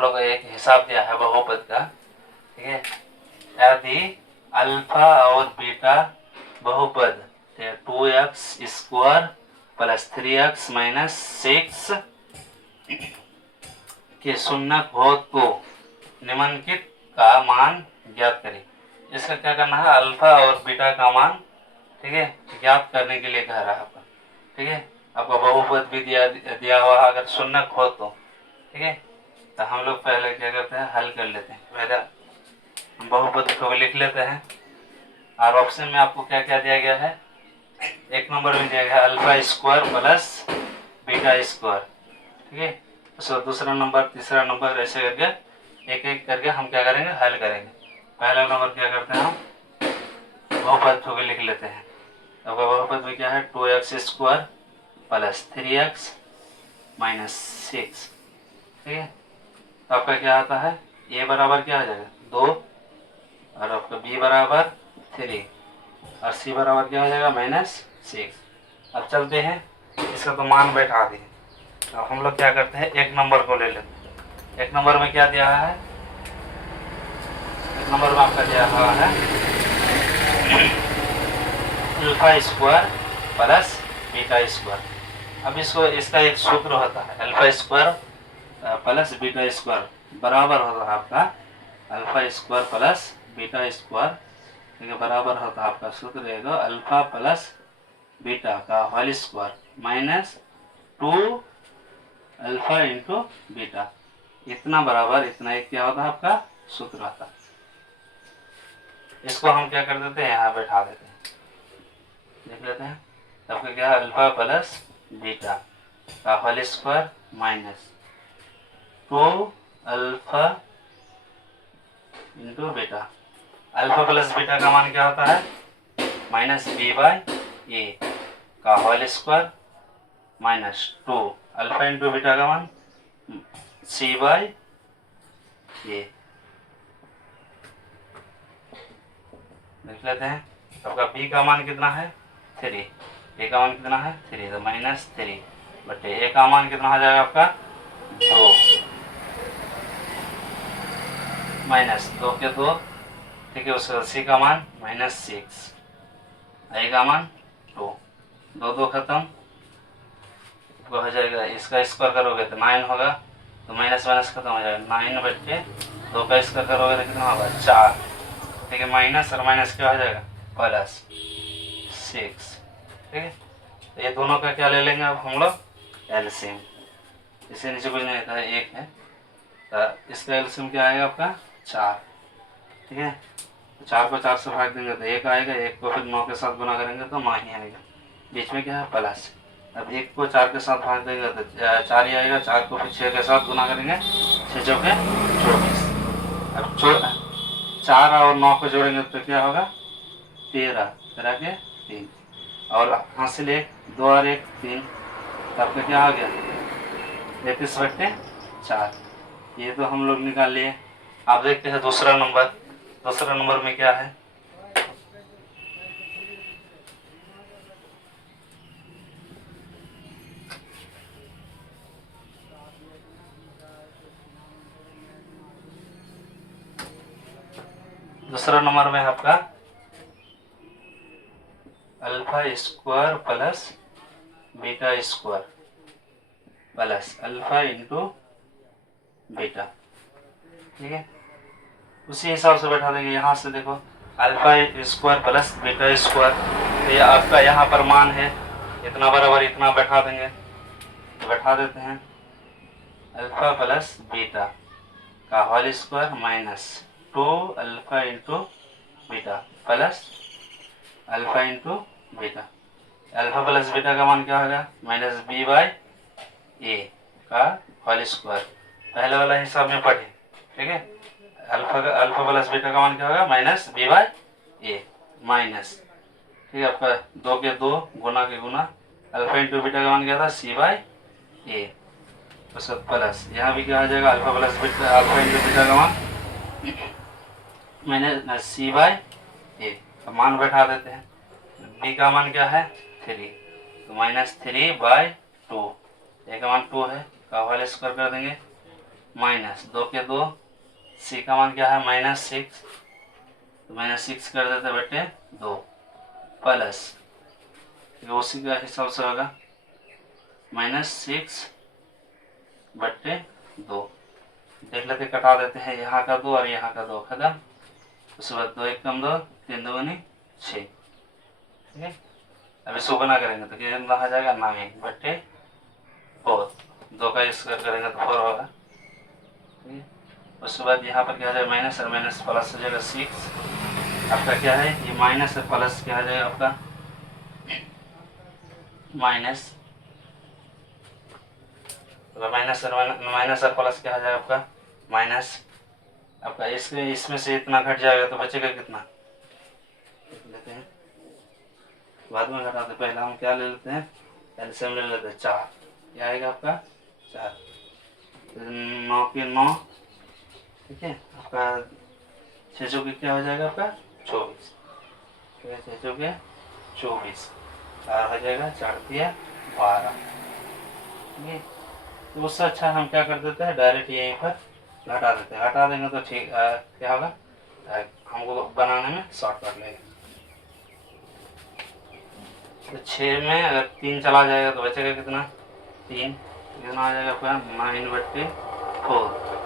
हम लोग एक हिसाब दिया है बहुपद का, ठीक है। यदि अल्फा और बीटा बहुपद 2x² प्लस 3x माइनस 6 के शून्यक हो तो निम्नलिखित का मान ज्ञात करें। इसका क्या करना है, अल्फा और बीटा का मान, ठीक है, ज्ञात करने के लिए कह रहा है आपका, ठीक है। आपको बहुपद भी दिया हुआ है, अगर शून्यक हो तो, ठीक है। तो हम लोग पहले क्या करते हैं, हल कर लेते हैं। पहले हम बहुपद को लिख लेते हैं और ऑप्शन में आपको क्या क्या दिया गया है, एक नंबर में दिया गया है alpha square plus beta square, ठीक है। तो दूसरा नंबर, तीसरा नंबर, ऐसे करके एक एक करके हम क्या करेंगे, हल करेंगे। पहला नंबर क्या करते हैं, हम बहुपद को लिख लेते हैं। अब बहुपद में क्या है, 2x² प्लस 3x माइनस 6, ठीक है। तो आपका क्या आता है, a बराबर क्या आ जाएगा 2 और आपका b बराबर 3 और c बराबर क्या हो जाएगा -6। अब चलते हैं, इसका तो मान बैठा दिए। अब हम लोग क्या करते हैं, एक नंबर को ले लेते हैं। एक नंबर में क्या दिया है, एक नंबर में आपका दिया हुआ है alpha square plus beta square. अब इसको, इसका एक सूत्र होता है, alpha square plus beta square बराबर होता है आपका alpha square plus beta square, ठीक है, बराबर होता है आपका सूत्र रहेगा अल्फा प्लस बीटा का whole square minus 2 alpha into beta, इतना बराबर इतना, एक क्या होता है आपका सूत्र आता है। इसको हम क्या कर देते हैं, यहाँ बैठा देते हैं, देख लेते हैं। आपका क्या है, अल्फा प्लस बीटा का whole square minus 2 alpha into beta. Alpha plus beta का मान क्या होता है, -b/a का whole square minus 2 alpha into beta का मान c/a। देख लेते हैं, आपका b का मान कितना है 3, a का मान कितना है 3, तो -3 बटे a का मान कितना हो जाएगा आपका 2, -2 के 2, ठीक है। उसका c का मान -6, a का मान 2, 2 2 खत्म, हो जाएगा। इसका स्क्वायर करोगे तो 9 होगा, तो माइनस माइनस खत्म हो जाएगा, 9 बटे 2 का स्क्वायर करोगे तो कितना होगा 4, ठीक है। माइनस और माइनस क्या हो जाएगा +6, ठीक है। तो ये दोनों का क्या ले लेंगे अब हम लोग, एलसीएम। इससे नीचे कुछ नहीं था, 1 है, तो इसका एलसीएम क्या आएगा आपका 4, ठीक है। तो 4 को 4 से भाग देंगे तो 1 आएगा, 1 को फिर 9 के साथ गुना करेंगे तो 9 ही आएगा, बीच में क्या है प्लस। अब 1 को 4 के साथ भाग देंगे तो 4 ही आएगा, 4 को फिर 6 के साथ गुना करेंगे, 6 चौके 24। अब 4 और 9 को जोड़ेंगे तो क्या होगा 13, 13 के 3 और हासिल 1, 2 और 1 3, तो आपका क्या हो गया 33/4। ये तो हम लोग निकाल लिए। आप देखते हैं दूसरा नंबर, दूसरा नंबर में क्या है, दूसरा नंबर में आपका alpha square plus beta square plus alpha into beta, ठीक है। उसी हिसाब से बैठा देंगे। यहाँ से देखो alpha square plus beta square, तो ये आपका यहाँ पर मान है, इतना बराबर इतना बैठा देंगे, तो बैठा देते हैं अल्फा प्लस बीटा का whole square minus 2 alpha into beta plus alpha into beta. Alpha plus beta का मान क्या होगा -b/a का होल स्क्वायर, पहले वाला हिसाब में पढ़े, ठीक है। अल्फा प्लस बीटा का मान क्या होगा -b/a माइनस, ठीक है, आपका 2 के 2 गुना के गुना, अल्फा इंटू बीटा का मान क्या था c/a, उसका प्लस यहाँ भी क्या आ जाएगा alpha plus beta, alpha into beta का मान c/a का मान बैठा देते हैं। b का मान क्या है 3, तो -3/2, a का मान 2 है, का होल स्क्वायर कर देंगे माइनस 2 के 2, सी का मान क्या है -6, तो -6 कर देते बेटे 2 प्लस, उसी का हिसाब से होगा -6 बट्टे 2। देख लेते, कटा देते हैं, यहाँ का 2 और यहाँ का 2 खत्म। उसके बाद 2 1 कम 2, 3 दूनी 6, ठीक है। अब इसको बना करेंगे तो कितना आ जाएगा 9 बट्टे 4, 2 का स्क्वायर करेंगे तो 4 होगा, ठीक है। उसके बाद यहाँ पर क्या आ जाएगा माइनस और माइनस प्लस हो जाएगा 6। आपका क्या है ये माइनस और प्लस क्या आ जाएगा आपका माइनस, माइनस और प्लस क्या आ जाएगा आपका माइनस। आपका इसमें से इतना घट जाएगा तो बचेगा कितना लेते हैं, बाद में घटाते, पहले हम क्या ले लेते हैं एलसीएम ले लेते हैं 4, क्या आएगा आपका 4, 9 के 9, ठीक है। आपका 6 चौके क्या हो जाएगा आपका 24, ठीक है, 6 चौके 24, 4 हो जाएगा 4 दिया 12, ठीक है। तो उससे अच्छा हम क्या कर देते हैं डायरेक्ट यहीं पर घटा देते हैं, घटा देंगे तो ठीक क्या होगा हमको बनाने में शॉर्टकट लगेगा। तो 6 में अगर 3 चला जाएगा तो बचेगा कितना 3, कितना आ जाएगा आपका 9/4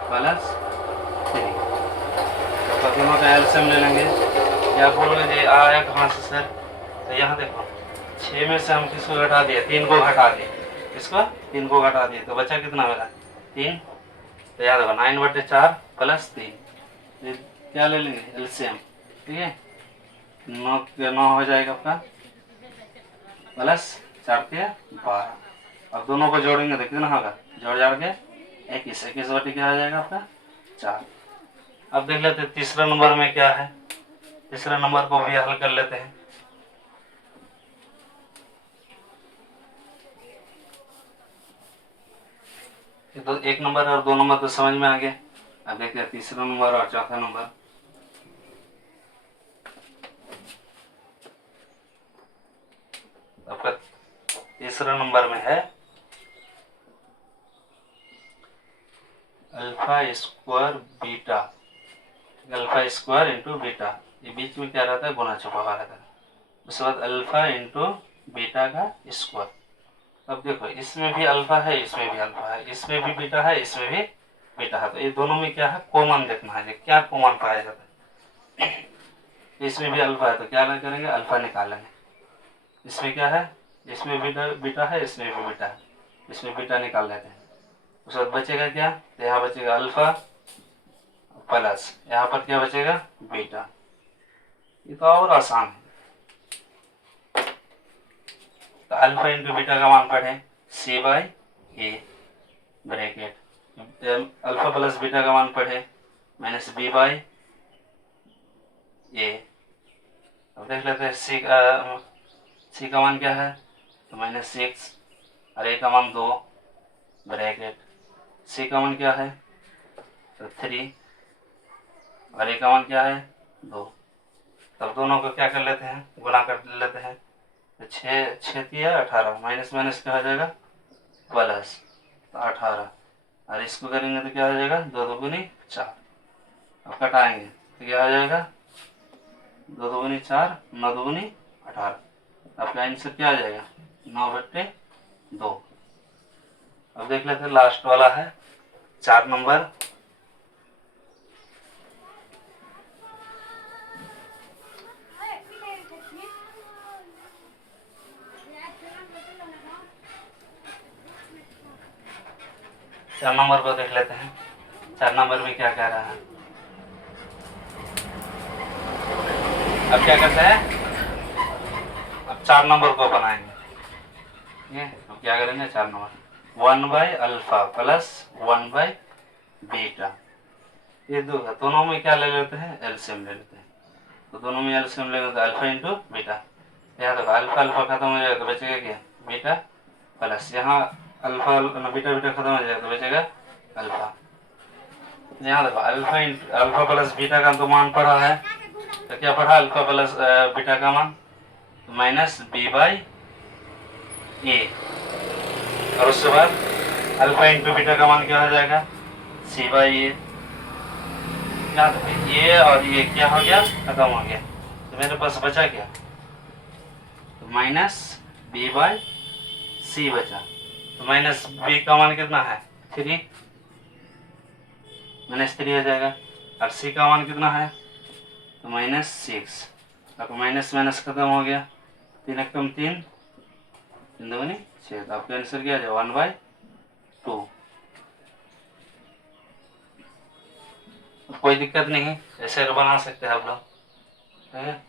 प्लस 3। तो दोनों का एलसीएम ले लेंगे। या बोलोगे जी आया कहाँ से सर, तो यहाँ देखो 6 में से हम किसको घटा दिए 3 को घटा दिए, इसको 3 को घटा दिए तो बचा कितना मेरा 3। तो याद होगा 9/4 प्लस 3, क्या ले लेंगे एलसीएम, ठीक है। 9 के 9 हो जाएगा आपका प्लस 4 के 12। अब दोनों को जोड़ेंगे तो कितना होगा, जोड़ जाड़ के 21 बटे क्या आ जाएगा आपका 4। अब देख लेते हैं तीसरा नंबर में क्या है, तीसरा नंबर को भी हल कर लेते हैं। तो 1 नंबर और 2 नंबर तो समझ में आ गया। अब देखते हैं तीसरा नंबर और चौथा नंबर। आपका तीसरा नंबर में है alpha square beta, alpha square into beta, ये बीच में क्या रहता है गुना छुपा हुआ रहता है। उसके बाद अल्फा इंटू बीटा का स्क्वायर। अब देखो इसमें भी अल्फा है, इसमें भी अल्फा है, इसमें भी बीटा है, इसमें भी बीटा है, तो ये दोनों में क्या है कॉमन देखना है, क्या कॉमन पाया जाता है। इसमें भी अल्फा है तो क्या करेंगे अल्फा निकालेंगे। इसमें क्या है, इसमें बीटा है, इसमें भी बीटा है, इसमें बीटा निकाल लेते हैं। उसके बाद बचेगा क्या, तो यहाँ बचेगा अल्फा प्लस यहाँ पर क्या बचेगा बीटा। ये तो और आसान है। तो अल्फा इंटू बीटा का मान पढ़े C/A bracket, alpha plus beta का मान पढ़े -B/A। अब देख लेते हैं C का मान क्या है तो -6 और A का मान 2 ब्रैकेट, C का मान क्या है तो 3 और A का मान क्या है 2। तब दोनों को क्या कर लेते हैं गुना कर लेते हैं, तो 6 दिया 18, माइनस माइनस क्या हो जाएगा प्लस, तो 18 और इसको करेंगे तो क्या हो जाएगा 2 दूनी 4। अब कटाएंगे तो क्या हो जाएगा 2 दूनी 4, 9 दूनी 18। आपका आंसर क्या आ जाएगा 9/2। अब देख लेते हैं लास्ट वाला है 4 नंबर। चार नंबर को देख लेते हैं, 4 नंबर में क्या कह रहा है। अब क्या करते हैं, अब 4 नंबर को बनाएंगे, ठीक है। तो क्या करेंगे 4 नंबर 1/अल्फा प्लस 1/बीटा, ये दोनों में क्या ले लेते हैं एलसीएम ले लेते हैं। तो दोनों में एलसीएम लेंगे तो अल्फा इंटू बीटा, यहाँ देखो अल्फा अल्फा खत्म हो जाएगा तो बचेगा क्या बीटा प्लस, यहाँ अल्फा बीटा बीटा खत्म हो जाएगा तो बचेगा अल्फा। यहाँ देखो अल्फा प्लस बीटा का तो मान पढ़ा है, तो क्या पढ़ा अल्फा प्लस बीटा का मान -B/A, और उसके बाद अल्फा इंटू बीटा का मान क्या हो जाएगा सी बाई ए, क्या था भाई, ये और ये क्या हो गया, खत्म हो गया, तो मेरे पास बचा क्या, तो माइनस बी बाई सी बचा। तो माइनस बी का मान कितना है 3, -3 हो जाएगा, और सी का मान कितना है तो -6। अब माइनस माइनस खत्म हो गया, 3 एकम 3, 3 दूनी 6, आपका आंसर क्या है 1/2। कोई दिक्कत नहीं है, ऐसे बना सकते हैं आप लोग, ठीक है।